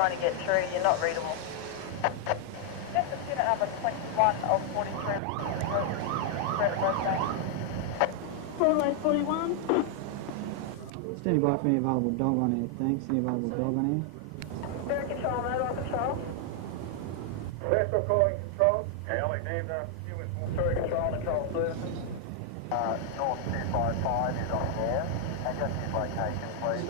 trying to get through, you're not readable. This is unit number 21 of 43. Broadway 41. Standing by for any available dog on air, thanks. Any available dog on air? Spirit control, mobile control. Vessel calling control. Alexander, Spirit control services. North 255 is on there. And just his location, please.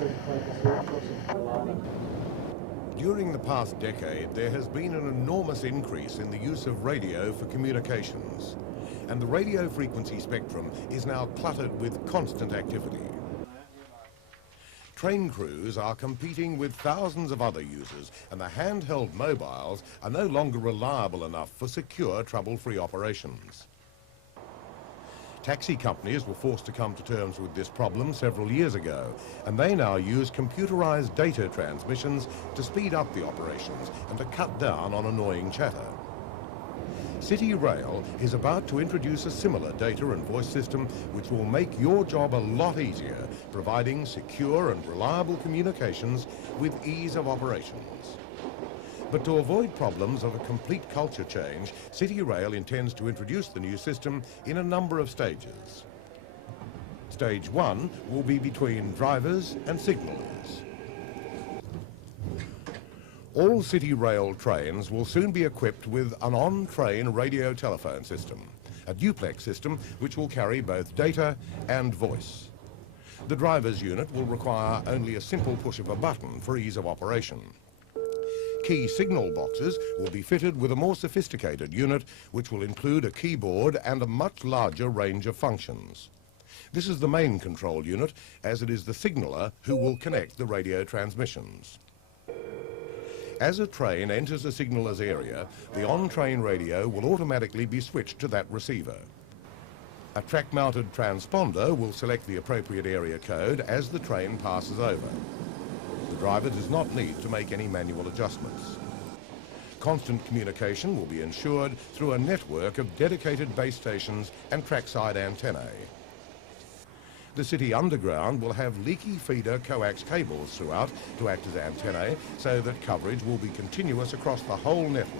During the past decade, there has been an enormous increase in the use of radio for communications. And the radio frequency spectrum is now cluttered with constant activity. Train crews are competing with thousands of other users, and the handheld mobiles are no longer reliable enough for secure, trouble-free operations. Taxi companies were forced to come to terms with this problem several years ago, and they now use computerized data transmissions to speed up the operations and to cut down on annoying chatter. CityRail is about to introduce a similar data and voice system which will make your job a lot easier, providing secure and reliable communications with ease of operations. But to avoid problems of a complete culture change, CityRail intends to introduce the new system in a number of stages. Stage 1 will be between drivers and signallers. All CityRail trains will soon be equipped with an on-train radio telephone system, a duplex system which will carry both data and voice. The driver's unit will require only a simple push of a button for ease of operation. Key signal boxes will be fitted with a more sophisticated unit which will include a keyboard and a much larger range of functions. This is the main control unit, as it is the signaller who will connect the radio transmissions. As a train enters a signaller's area, the on-train radio will automatically be switched to that receiver. A track-mounted transponder will select the appropriate area code as the train passes over. The driver does not need to make any manual adjustments. Constant communication will be ensured through a network of dedicated base stations and trackside antennae. The city underground will have leaky feeder coax cables throughout to act as antennae so that coverage will be continuous across the whole network.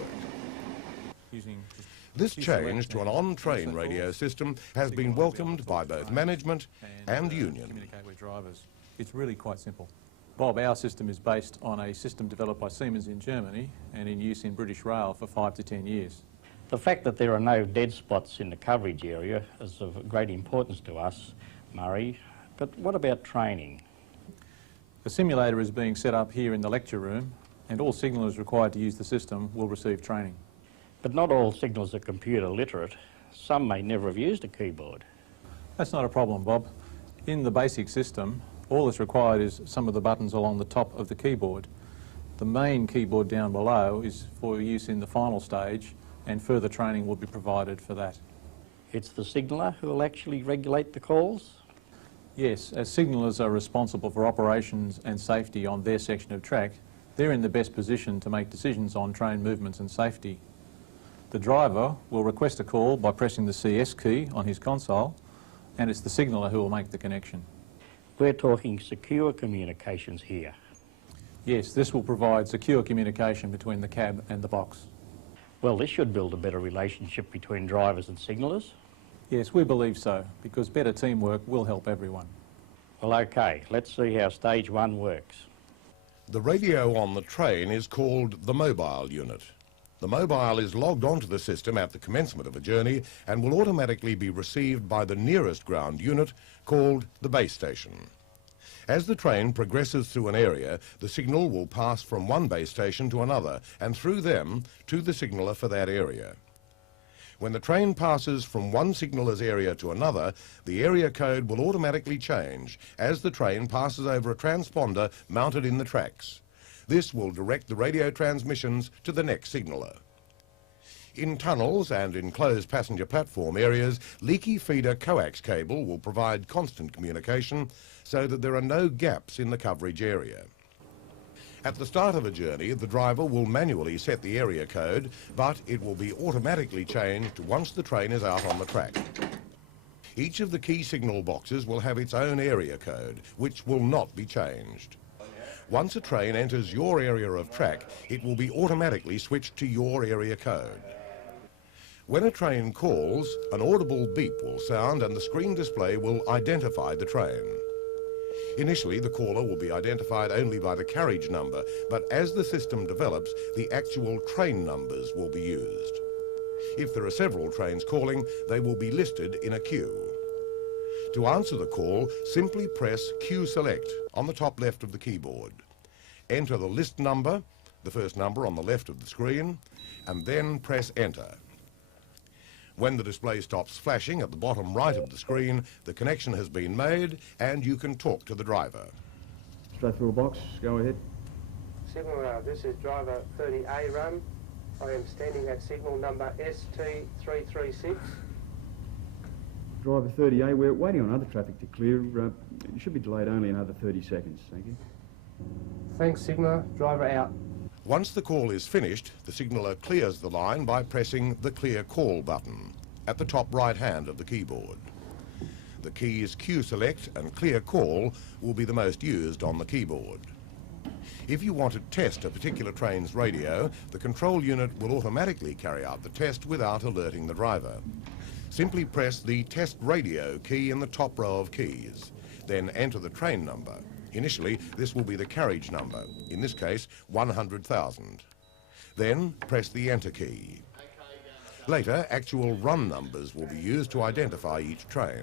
This change to an on-train radio system has been welcomed by both management and union. It's really quite simple. Bob, our system is based on a system developed by Siemens in Germany and in use in British Rail for 5 to 10 years. The fact that there are no dead spots in the coverage area is of great importance to us, Murray, but what about training? The simulator is being set up here in the lecture room, and all signallers required to use the system will receive training. But not all signallers are computer literate. Some may never have used a keyboard. That's not a problem, Bob. In the basic system, all that's required is some of the buttons along the top of the keyboard. The main keyboard down below is for use in the final stage, and further training will be provided for that. It's the signaller who will actually regulate the calls? Yes, as signallers are responsible for operations and safety on their section of track, they're in the best position to make decisions on train movements and safety. The driver will request a call by pressing the CS key on his console, and it's the signaller who will make the connection. We're talking secure communications here. Yes, this will provide secure communication between the cab and the box. Well, this should build a better relationship between drivers and signallers. Yes, we believe so, because better teamwork will help everyone. Well, OK, let's see how stage 1 works. The radio on the train is called the mobile unit. The mobile is logged onto the system at the commencement of a journey and will automatically be received by the nearest ground unit, called the base station. As the train progresses through an area, the signal will pass from one base station to another and through them to the signaller for that area. When the train passes from one signaller's area to another, the area code will automatically change as the train passes over a transponder mounted in the tracks. This will direct the radio transmissions to the next signaller. In tunnels and in closed passenger platform areas, leaky feeder coax cable will provide constant communication so that there are no gaps in the coverage area. At the start of a journey, the driver will manually set the area code, but it will be automatically changed once the train is out on the track. Each of the key signal boxes will have its own area code, which will not be changed. Once a train enters your area of track, it will be automatically switched to your area code. When a train calls, an audible beep will sound and the screen display will identify the train. Initially, the caller will be identified only by the carriage number, but as the system develops, the actual train numbers will be used. If there are several trains calling, they will be listed in a queue. To answer the call, simply press Q Select on the top left of the keyboard. Enter the list number, the first number on the left of the screen, and then press Enter. When the display stops flashing at the bottom right of the screen, the connection has been made and you can talk to the driver. Strathfield box, go ahead. Signal, this is driver 30A run. I am standing at signal number ST336. Driver 30A, we're waiting on other traffic to clear. It should be delayed only another 30 seconds, thank you. Thanks, signaller. Driver out. Once the call is finished, the signaller clears the line by pressing the Clear Call button at the top right hand of the keyboard. The keys Q Select and Clear Call will be the most used on the keyboard. If you want to test a particular train's radio, the control unit will automatically carry out the test without alerting the driver. Simply press the Test Radio key in the top row of keys, then enter the train number. Initially, this will be the carriage number, in this case 100,000. Then press the Enter key. Later, actual run numbers will be used to identify each train.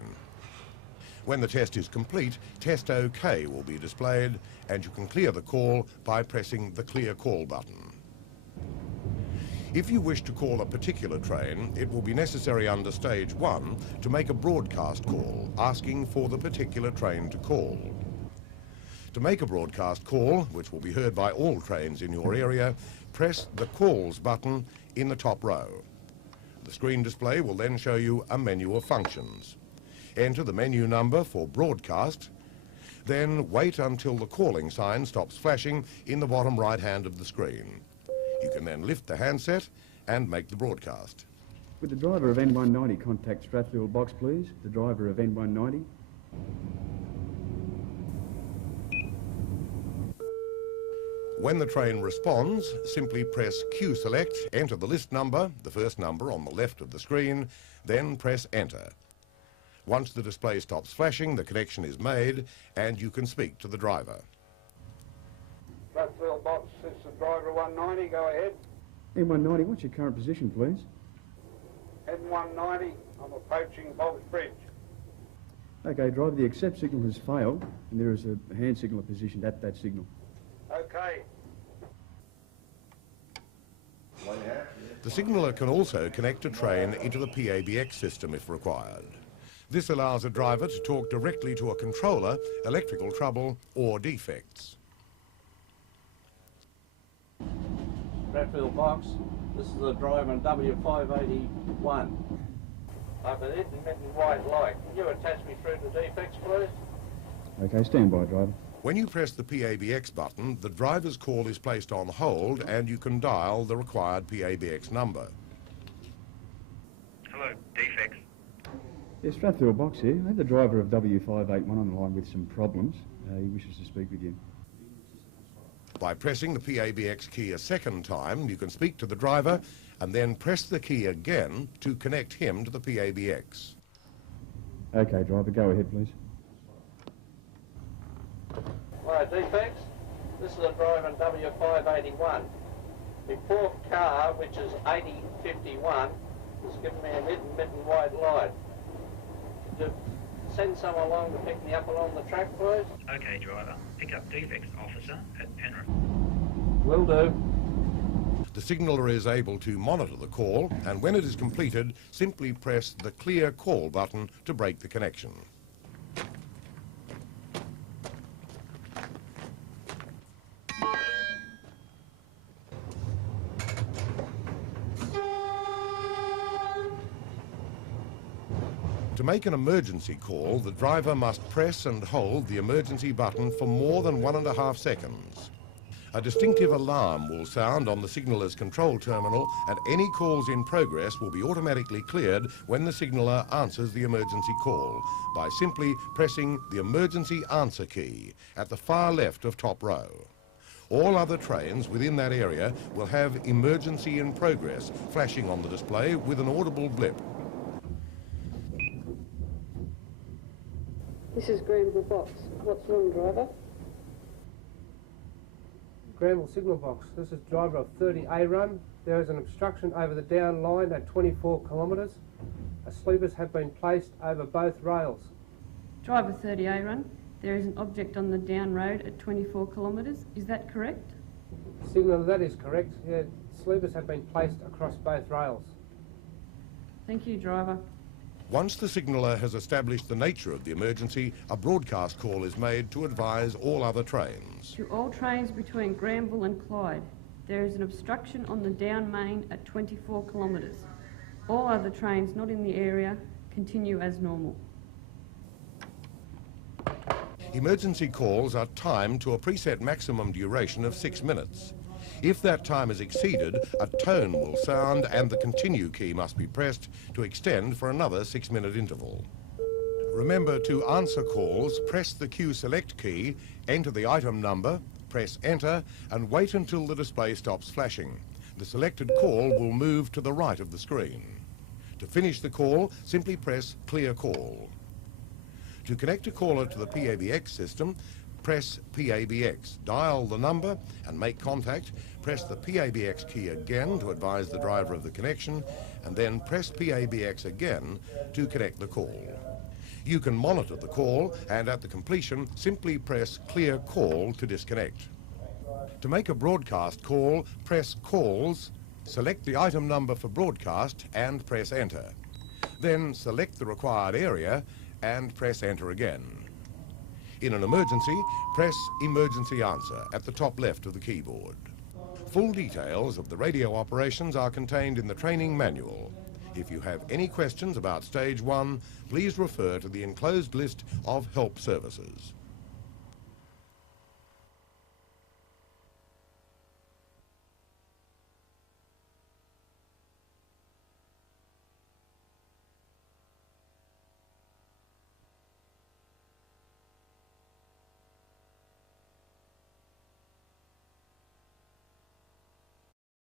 When the test is complete, Test OK will be displayed and you can clear the call by pressing the Clear Call button. If you wish to call a particular train, it will be necessary under Stage 1 to make a broadcast call asking for the particular train to call. To make a broadcast call, which will be heard by all trains in your area, press the Calls button in the top row. The screen display will then show you a menu of functions. Enter the menu number for broadcast, then wait until the calling sign stops flashing in the bottom right hand of the screen. You can then lift the handset and make the broadcast. Would the driver of N190 contact Strathfield box, please? The driver of N190. When the train responds, simply press Q Select, enter the list number, the first number on the left of the screen, then press Enter. Once the display stops flashing, the connection is made and you can speak to the driver. Strathfield box, this is driver 190, go ahead. N190, what's your current position, please? N190, I'm approaching Boggs Bridge. Okay, driver, the accept signal has failed and there is a hand signaller positioned at that signal. Okay. The signaller can also connect a train into the PABX system if required. This allows a driver to talk directly to a controller, electrical trouble or defects. Strathfield box, this is the driver in W581. I've an intermittent white light. Can you attach me through the defects, please? Okay, stand by, driver. When you press the PABX button, the driver's call is placed on hold and you can dial the required PABX number. Hello, defects. Yes, Strathfield box here. I have the driver of W581 on the line with some problems. He wishes to speak with you. By pressing the PABX key a second time, you can speak to the driver and then press the key again to connect him to the PABX. Okay, driver, go ahead, please. Hello, defects. This is a driver in W581. The fourth car, which is 8051, has given me an intermittent white light. Could you send someone along to pick me up along the track, please? Okay, driver. Pick up defects officer at Penrith. Will do. The signaller is able to monitor the call, and when it is completed, simply press the Clear Call button to break the connection. To make an emergency call, the driver must press and hold the emergency button for more than 1.5 seconds. A distinctive alarm will sound on the signaller's control terminal and any calls in progress will be automatically cleared when the signaller answers the emergency call by simply pressing the emergency answer key at the far left of top row. All other trains within that area will have emergency in progress flashing on the display with an audible blip. This is Granville Box. What's wrong, driver? Granville Signal Box. This is driver of 30A run. There is an obstruction over the down line at 24 kilometres. Sleepers have been placed over both rails. Driver 30A run. There is an object on the down road at 24 kilometres. Is that correct? Signal, that is correct. Yeah, sleepers have been placed across both rails. Thank you, driver. Once the signaller has established the nature of the emergency, a broadcast call is made to advise all other trains. To all trains between Granville and Clyde, there is an obstruction on the down main at 24 kilometres. All other trains not in the area continue as normal. Emergency calls are timed to a preset maximum duration of 6 minutes. If that time is exceeded, a tone will sound and the continue key must be pressed to extend for another 6-minute interval. Remember, to answer calls, press the Q select key, enter the item number, press enter and wait until the display stops flashing. The selected call will move to the right of the screen. To finish the call, simply press clear call. To connect a caller to the PABX system, press PABX, dial the number and make contact, press the PABX key again to advise the driver of the connection, and then press PABX again to connect the call. You can monitor the call and at the completion simply press clear call to disconnect. To make a broadcast call, press calls, select the item number for broadcast and press enter. Then select the required area and press enter again. In an emergency, press emergency answer at the top left of the keyboard. Full details of the radio operations are contained in the training manual. If you have any questions about Stage 1, please refer to the enclosed list of help services.